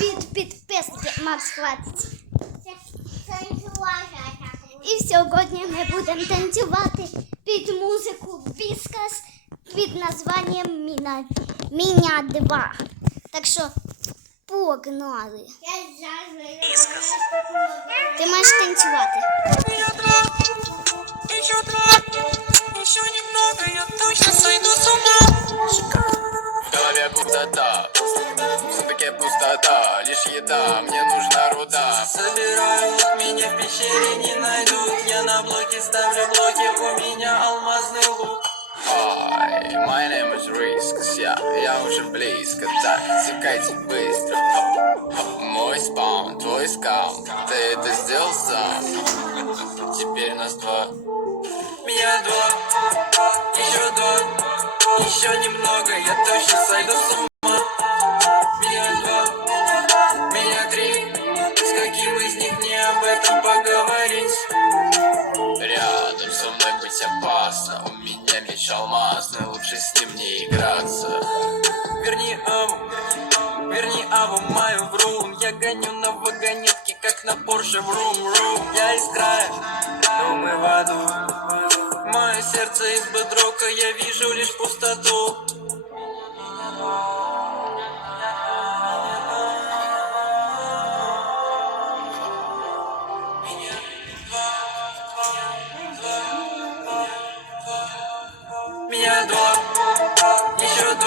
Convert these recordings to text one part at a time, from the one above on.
від підписки. Макс хватить. Танцювати так. І сьогодні ми будемо танцювати під музику Віскас під названням Міна, Міня 2. Так що погнали. Я завжди. Ти маєш танцювати. Меня два, еще два, еще немного, я точно сойду с ума. В голове пустота, сундуке пустота, лишь еда, мне нужна руда. Собираю лут, меня в пещере не найдут. Я на блоке ставлю блоки, у меня алмазный лук. Ай, my name is Risks, я, я уже близко, так, текайте быстро. Хоп, хоп. Мой спаун, твой скаун, ты это сделал сам. Теперь нас два. Меня два, еще два, еще немного, я точно сойду с ума. Быть опасно, у меня меч алмазный, лучше с ним не играться. Верни аву, верни аву мою в рум. Я гоню на вагонетке, как на Порше в рум рум. Я из края, но мы в аду. Мое сердце из бедрока, я вижу лишь пустоту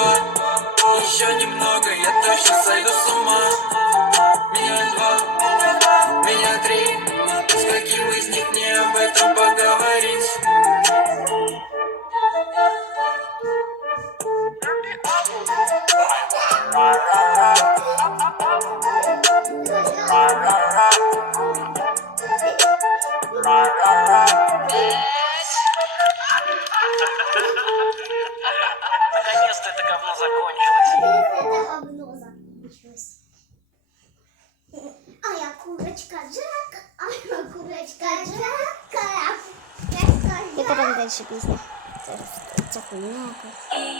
еще еще немного, я точно сойду с ума. Меня два, меня три, с каким из них мне об этом поговорить? Наконец-то это говно закончилось. А я курочка Джек, а я курочка Джек. Яка там далі пісня? Це, це хуйня. якась.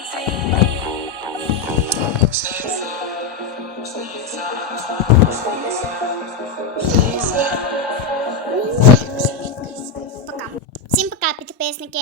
Пока. Всім пока, підписники.